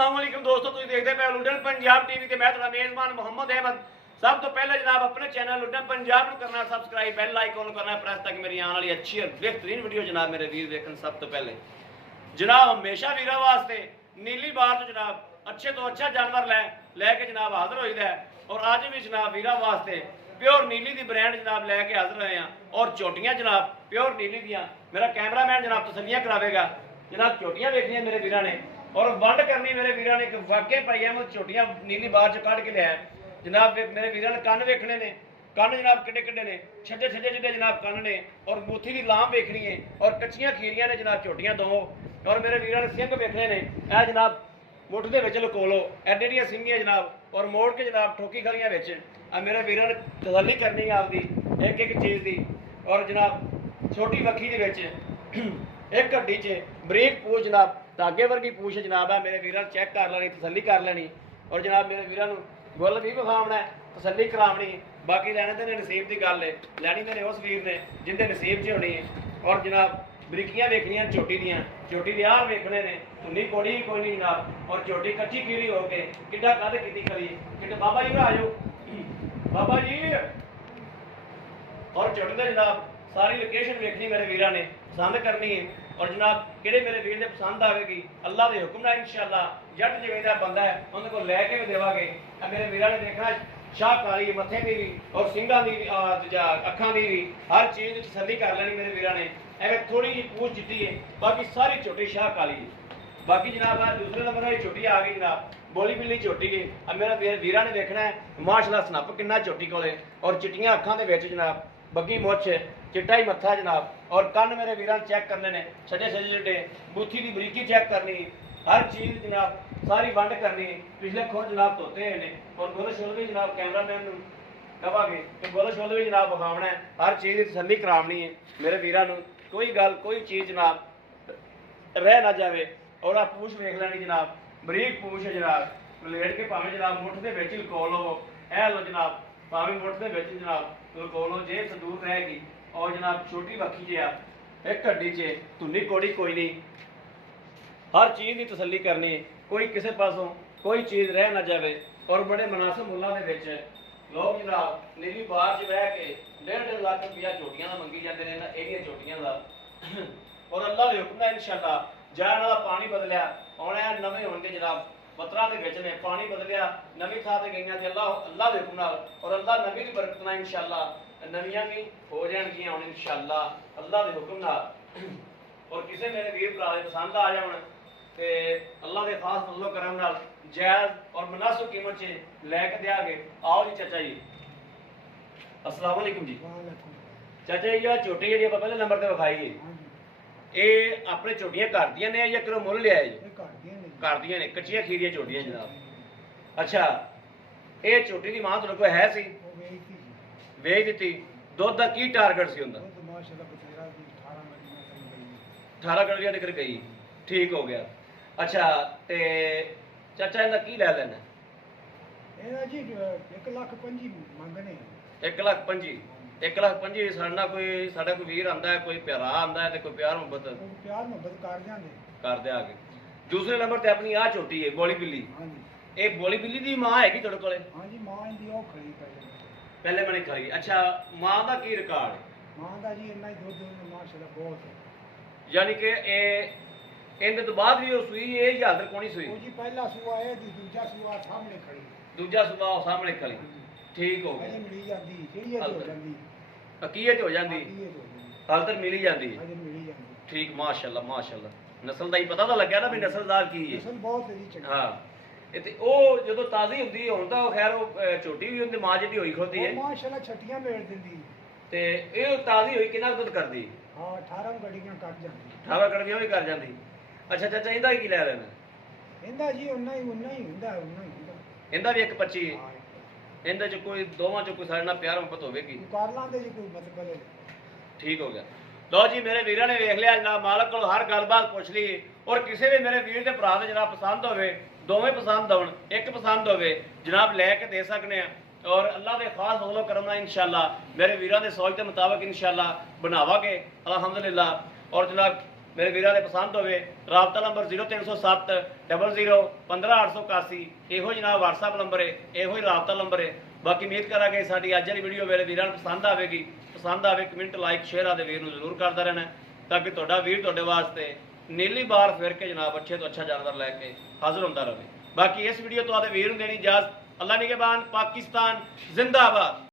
अस्सलाम वालेकुम दोस्तों, तुम देखते पे लुडन पंजाब टीवी ते मैं तुम्हारा मेजबान मोहम्मद अहमद। सब तो पहले जनाब अपने चैनल लुडन पंजाब करना सब्सक्राइब, बेल आइकन करना प्रेस ताकि मेरी आने वाली अच्छी और बेहतरीन वीडियो जनाब मेरे वीर देखन। सब तो पहले जनाब हमेशा वीरों वास्ते नीली बार तो जनाब अच्छे तो अच्छा जानवर लैके जनाब हाजिर होईदा है। और अज भी जनाब वीरों वास्ते प्योर नीली दी ब्रांड जनाब लैके हाजिर होए हैं। और चोटियां जनाब प्योर नीली दियां मेरा कैमरामैन जनाब तसल्लियां करावेगा। जनाब चोटियां देखनियां मेरे वीरों ने और वंड करनी मेरे वीरों ने। वाकई भाई अहमद चोटियां नीली बार च कढ़ के लिया जनाब। मेरे वीरों ने कन्न वेखने ने, कन्न जनाब किड्डे किड्डे ने, छज्जे छज्जे जिड्डे जनाब कन्न ने। और बूथी की लाम वेखनी है और कच्चियां खीरियां ने जनाब चोटियां दो। और मेरे वीरों ने सिंह वेखने ने, यह जनाब मुठ दे विच लकोलो एडे एडियां सिंगियां जनाब और मोड़ के जनाब ठोकी खलियां विच। मेरे वीरों ने तसल्ली करनी है आपकी एक एक चीज़ की। और जनाब छोटी वक्खी दे विच एक हड्डी च बरीक पूछ जनाब धागे वर्गी पूछ जनाब है। मेरे वीरों चेक कर लेनी, तसल्ली कर लेनी। और जनाब मेरे वीरों गुल भी विखावना है, तसल्ली करावनी। बाकी लैने तो नसीब की गल है, लैनी मेरे उस वीर ने जिंदे नसीब च होनी है। और जनाब बरीकियां वेखनियां चोटी दियां, चोटी दे आर वेखने ने, धुनी कोड़ी कोई नहीं जनाब। और चोटी कच्ची कीरी हो के किड्डा कद की करी कि बाबा जी आ जाओ बाबा जी। और चोटी दे जनाब सारी लोकेशन वेखनी मेरे वीरों ने, पसंद करनी है। और जनाब किहड़े मेरे वीर ने पसंद आएगी अल्लाह के हुक्म नाल इंशाअल्लाह जट जिवें दा बंदा है उन्हें को लैके भी देवांगे। मेरे वीरों ने देखना शाह काली मत्थे की भी और सिंघां की भी अखां की भी हर चीज़ की तसल्ली कर लेनी मेरे वीरों ने। एवं थोड़ी जी पूछ चिट्टी है, बाकी सारी चोटी शाह काली है। बाकी जनाब दूसरे नंबर वाली चोटी आ गई जनाब बोली बिल्ली चोटी है। अब मेरा वीरों ने देखना है माशाल्लाह सनप किन्ना चोटी कोले और चिट्टियां अखां दे विच जनाब बग्गी मुछ चिट्टा ही मत्था जनाब। और कन्न मेरे वीरों चेक करने ने, छजे छजे जिड्डे, बूथी की बरीकी चेक करनी, हर चीज़ जनाब सारी वंड करनी। पिछले खुद जनाब धोते हैं और गोल शोल भी जनाब कैमरामैन कहांगे कि गोल शोल भी जनाब विखावना है, हर चीज़ की तसल्ली करावनी है मेरे वीरों को। कोई गल कोई चीज़ जनाब रह ना जाए। और आ पूछ वेख लैनी जनाब बरीक पूछ है जनाब लेट के भावें जनाब मुठ के विच लको लो, ए लो जनाब भावें मुठ के विच जनाब लको लो जे संदूर रहेगी। और जनाब छोटी वक्खी च एक हड्डी च धुनी कोड़ी कोई नहीं, हर चीज़ की तसल्ली करनी, कोई किसी पासों कोई चीज़ रह ना जाए। और बड़े मुनासिब मुल्लां दे विच लोग जनाब नीली बार च बह के 1.5 लाख रुपया चोटियां दा मंगी जाते हैं इहदियां चोटियां दा। और अल्लाह के हुक्म नाल इंशाअल्लाह जान वाला पानी बदलिया आने नवे होंगे जनाब पत्थरां दे विच ने पानी बदलिया नवी थां ते गईयां ते अल्लाह के हुक्म नाल और अल्लाह नबी दी बरकत नाल इंशाअल्लाह नवियां भी हो जाएगियां हुण इंशाअल्लाह अल्लाह के हुक्म नाल। और किसी मेरे वीर भरा दे पसंद आ जाण ते अल्लाह के खास फजलो करम नाल जायज़ और मुनासिब कीमत च लैके देंगे। आओ जी चाचा जी अस्सलाम वालेकुम जी। चाचा जी चोटी जी पहले नंबर पर विखाई है, ये अपने चोटियां घर दियां ने या करो मुल लिया जी? घर दियां ने कच्चियां खीरियां चोटियां जनाब। अच्छा ये चोटी की मां तुहाडे कोल है सी? वेच दित्ती। दुध का की टारगेट सी उनदा? 18 गड्डियां तक गई, ठीक हो गया। अच्छा ते चाचा इहदा की लै लेना? जी 1,25,000 मंगने। 1,25,000 1,25,000 साडा कोई वीर आंदा है, कोई प्यारा आंदा है, कोई प्यार मुहब्बत कर देंगे। दूसरे नंबर ते अपनी आ छोटी है बोली बिल्ली। ये बोली बिल्ली दी मां हैगी तुहाडे कोले? हां जी मां इंदी ओ खड़ी पहले मैंने खड़ी। अच्छा मां दा की रिकॉर्ड? मां दा जी इन्ना ही दूध माशाल्लाह बहुत है। यानी कि इहदे तो बाद भी सुई है या अंदर कोनी सुई? ओ जी पहला सुआ है दी दूजा सुआ सामने खड़ी। दूजा सुआ सामने खड़ी, ठीक हो गया। मिली जांदी जेड़ी हो जांदी अकीयत हो जांदी हाल तक मिली जांदी मिली जांदी। ठीक माशाल्लाह माशाल्लाह। नस्ल दा ही पता तो लग्या ना भी नस्लदार की है। नस्ल बहुत है जी। हां ते ओ जदों ताज़ी हुंदी है हुण तां खैर ओ छोटी भी हुंदी मां जिहड़ी होई खोदी है माशाल्लाह छटियां मेड़ दिंदी ते ए ताज़ी होई कितना दुध करदी? हां 18 गड्डियां कट जांदी। 18 गड्डियां भी कर जांदी। अच्छा चाचा इंदा की लै लेना? इंदा जी उन्ना ही हुंदा इंदा भी 1,25 इंदे च कोई दोवां च कोई साडे नाल प्यार मुहब्बत होवेगी कर लांदे जी कोई मतलब है। ठीक हो गया। लो जी मेरे वीरों ने वेख लिया जनाब मालक को हर गलबात पूछ ली। और किसी भी मेरे वीर के भरा जनाब पसंद होवे दोवें पसंद होण एक पसंद होवे जनाब लैके दे सकने हैं। और अल्लाह के खास फजलो करम नाल इंशाअल्लाह मेरे वीरों के सोच के मुताबिक इंशाअल्लाह बनावांगे अल्हम्दुलिल्लाह। और जनाब ਮੇਰੇ ਵੀਰਾਂ ਦੇ ਪਸੰਦ ਹੋਵੇ, ਰਾਬਤਾ ਨੰਬਰ 0307 00 15881, ਇਹੋ ਜਨਾਬ WhatsApp ਨੰਬਰ ਹੈ, ਇਹੋ ਹੀ ਰਾਬਤਾ ਨੰਬਰ ਹੈ। ਬਾਕੀ ਉਮੀਦ ਕਰਾਂਗੇ ਸਾਡੀ ਅੱਜ ਵਾਲੀ ਵੀਡੀਓ ਮੇਰੇ ਵੀਰਾਂ ਨੂੰ ਪਸੰਦ ਆਵੇਗੀ। ਪਸੰਦ ਆਵੇ ਕਮੈਂਟ ਲਾਈਕ ਸ਼ੇਅਰ ਆਦੇ ਵੀਰ ਨੂੰ ਜ਼ਰੂਰ ਕਰਦਾ ਰਹਿਣਾ, ਤਾਂ ਕਿ ਤੁਹਾਡਾ ਵੀਰ ਤੁਹਾਡੇ ਵਾਸਤੇ ਨੀਲੀ ਬਾਰ ਫਿਰ ਕੇ ਜਨਾਬ ਅੱਛੇ ਤੋਂ ਅੱਛਾ ਜਾਨਵਰ ਲੈ ਕੇ ਹਾਜ਼ਰ ਹੁੰਦਾ ਰਹੇ। ਬਾਕੀ ਇਸ ਵੀਡੀਓ ਤੋਂ ਆਦੇ ਵੀਰ ਨੂੰ ਦੇਣੀ ਇਜਾਜ਼ਤ। ਅੱਲਾ ਨਿਗਹਿਬਾਨ, ਪਾਕਿस्तान जिंदाबाद।